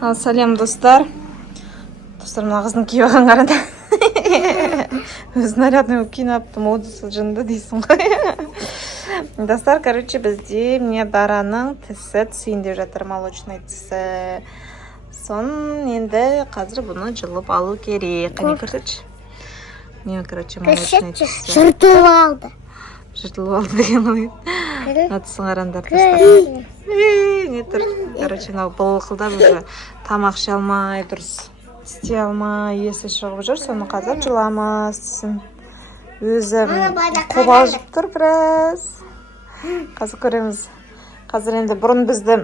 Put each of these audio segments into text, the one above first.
Ал салем достар. Достар, мына қыздың киіп алған қараңдар. Өз нарядный киініп, модасы жынды дейсің ғой. Достар, короче, бізде мне Дараның тісі түсейін деп жатыр, молочный тісі. Сон енді қазір бұны жылып алу керек. Қане көрсетші. Не, короче, молочный тісі. Жыртылып алды. Жыртылып алды деген ой. Атысын қараңдар достар. Не тұр? Короче, былқылдап уже тамақ іше алмай, дұрыс істей алмай, есі шығып жүр. Соны қазір жұламыз. Өзі қобалжып тұр біраз. Қазір көреміз. Қазір енді бұрын бізді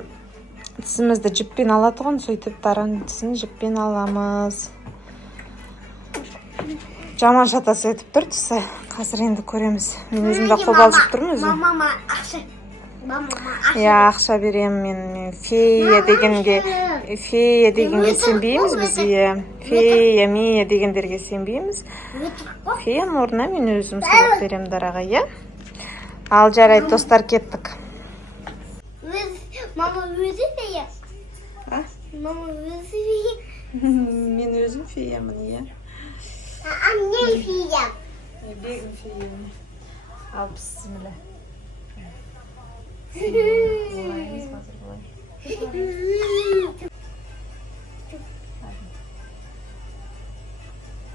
тісімізді жіппен алатығын, сөйтіп Дараның тісін жіппен аламыз. Жаман шата сөйтіп тұр тісі. Қазір енді көреміз. Мен өзімді қобалжып тұрмын өзім. Мама, ақша. Я ақша берем, мен фея дегенге сенбейміз біз. Фея, мия дегендерге сенбейміз. Феяның орнына мен өзім сыйлық берем Дараға, иә? Ал жарайды, достар, кеттік. Мама өзі фея? Мама өзі фея? Мен өзім феямын, иә? Не фея? Бегім феямын. Ал бісмілі.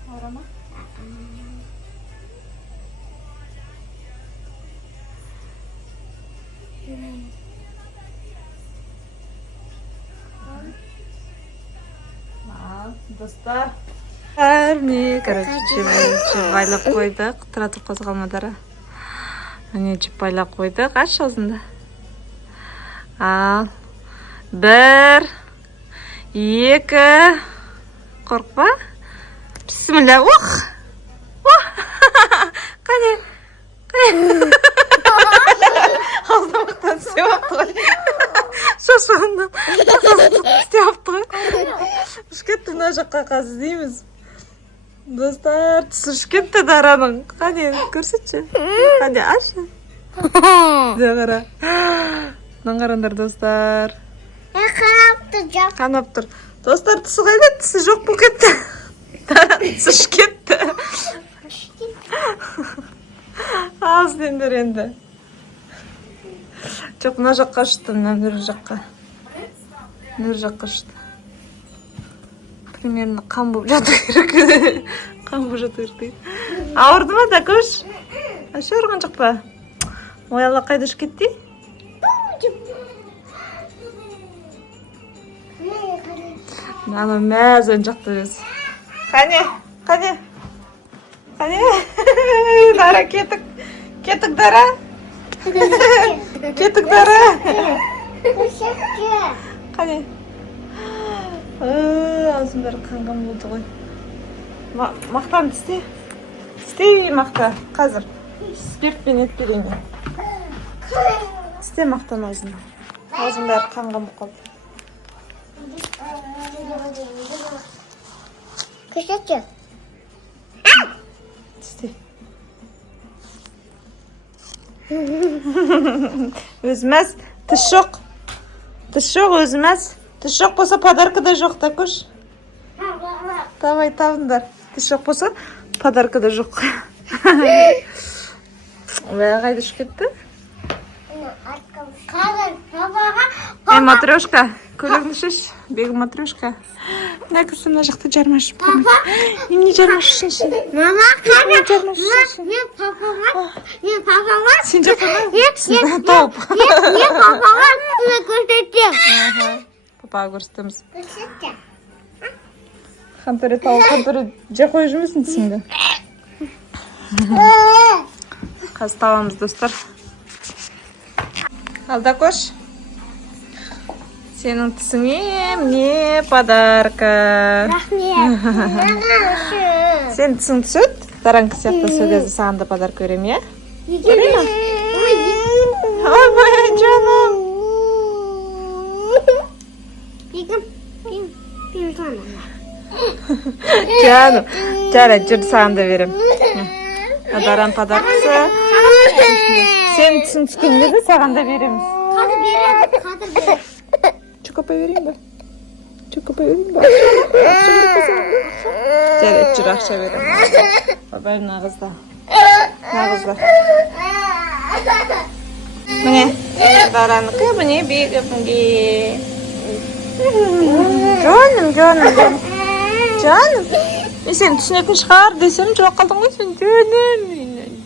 Ауырама? Достар, не, короче, жіп байлап қойдық. Тұра тұр, қозғалмадары. Әне жіп байлап қойдық. Аш аузында. Ал, 1, 2, қорқпа. Бісміллә, ух! Қане? Аузымақтан істеп апты ғой. Шашығынан істеп апты ғой. Үшкетті мына жаққа қазір дейміз. Достар, түсі үшкетті Дараның. Қане, көрсетші. Қане, ашы. Де қара. Наңғарандар, достар. Қанап тұр, жоқ. Қанап тұр. Достар, түсі қайда? Түсі жоқ бұл кетті. Дараның түсі үшкетті. Аз дендер енді. Жоқ, мына жаққа ұшты, нөр жаққа. Нөр жаққа ұшты. Примерно қан болып жату керек. Қан болып жату керек. Ауырды ма, Дакош? Ашы ұрған жоқ па? Ой, Алла, қайда ұшып кетті? Мама мәз өн жақта өз. Қане? Дара, кеттік. Кеттік, Дара. Кеттік, Дара. Қане? Аузым бәрі қанған болды ғой. Мақтан тісте. Тісте мақта. Қазір. Спиртпен етпелейін. Тісте мақтан аузым. Аузым бәрі қанған болып қалды. Көрсетші. Тісте. Өзіміз тіс жоқ. Тіс жоқ өзіміз. Тіс жоқ болса подарка да жоқ, Дакош. Давай, табыңдар. Тіс жоқ болса подарка да жоқ. Қайда ұшып кетті? Қазір папаға... Матрешка, көлігін шеш. Бегі матрешка. Дакош, мына жақта жармашып. Немене жармашып шешін? Мама, қазір... Мен папаға... Сен жақта тауып. Мен папаға сізді көрсетем. Папаға көрсетеміз. Көрсетем. Қантөре тауып, қантөре жақ қой жүрмесін түсіңді. Қазір табамыз, достар. Ал, Дакош, сенің тісіңе мне подарка. Рахмет. Сен тісің түсет, Даранка сияқты сөйлезі саған да подарка берем, е? Ой, моя жаным. Жаным, жарайды, жүрді саған да берем. Даран подаркасы. Сен тісің түскенде де саған да береміз. Қазір береді. Чукопа берейін бе? Çok bayıldım. Жарайды, жүр, ақша беремін. Бабайым нағызда. Нағызда. Міне, Даранікі, міне бегімге. Жаным. Жаным. Сен түсінетін шығар десем, жоқ қалдың ғой сен.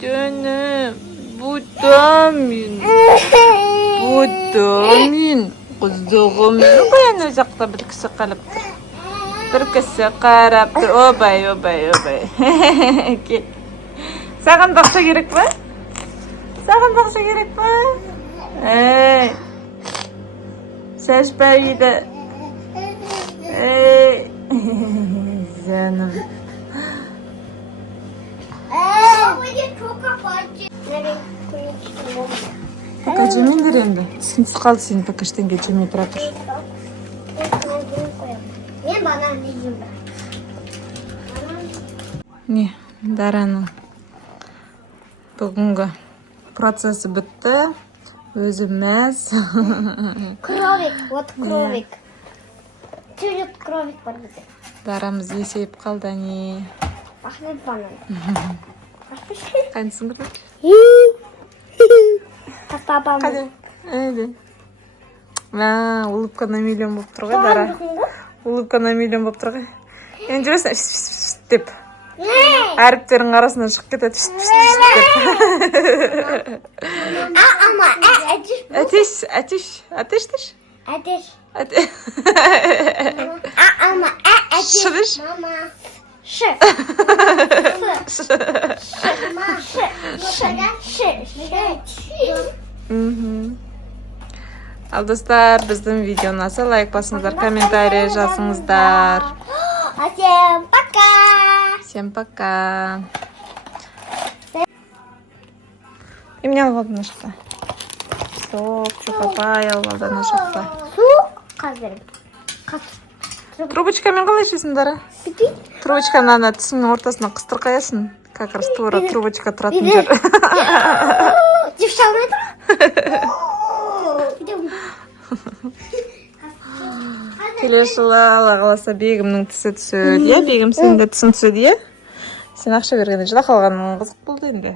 Жаным. Будам мен. Құздығым. Қоян өз ақта бір кісі қалып тұр. Bir kişi qaraptır. Obay. Gel. Sağın baksa gerek mi? Ey. Saç bayıda. Ey. Canım. Pakacımın diremde. Sıkıntısı kaldı senin pakıştan geçemeye bırakır. Ben banan diyeceğim ben. Не, Дараның бүгінгі процесі бітті. Өзі мәз. Кровик, вот кровик. Чуть кровик бар бізде. Дарамыз есейіп қалды, не. Ахмет банан. Қайнысың кірді? Папам. Қайда? Әйді. Улыбка на миллион болып тұр ғой, Дара. Улыбка на миллион болып тұр ғой. Енді жүресің, деп. Әріптерің арасынан шығып кетеді, деп. Ama Ateş. ateş. Ama ateş. Şırış. Mama. Şı. Ал достар, біздің видеоны аса лайк басыңыздар, комментарий жазыңыздар. Всем пока. Всем пока. И меня голодно шықта. Сок, чукапай алды на шықта. Су қазір. Трубочкамен қалай ішесің, Дара? Трубочканы ана тісіңнің ортасына қыстыр қаясың. Как раз тура трубочка тұратын жер. Девша алмайды ма? Келесі жылы Алла қаласа Бегімнің тісі түседі. Иә, Бегім сенің де тісің түседі, иә? Сен ақша бергенде жыла қалғаның қызық болды енді.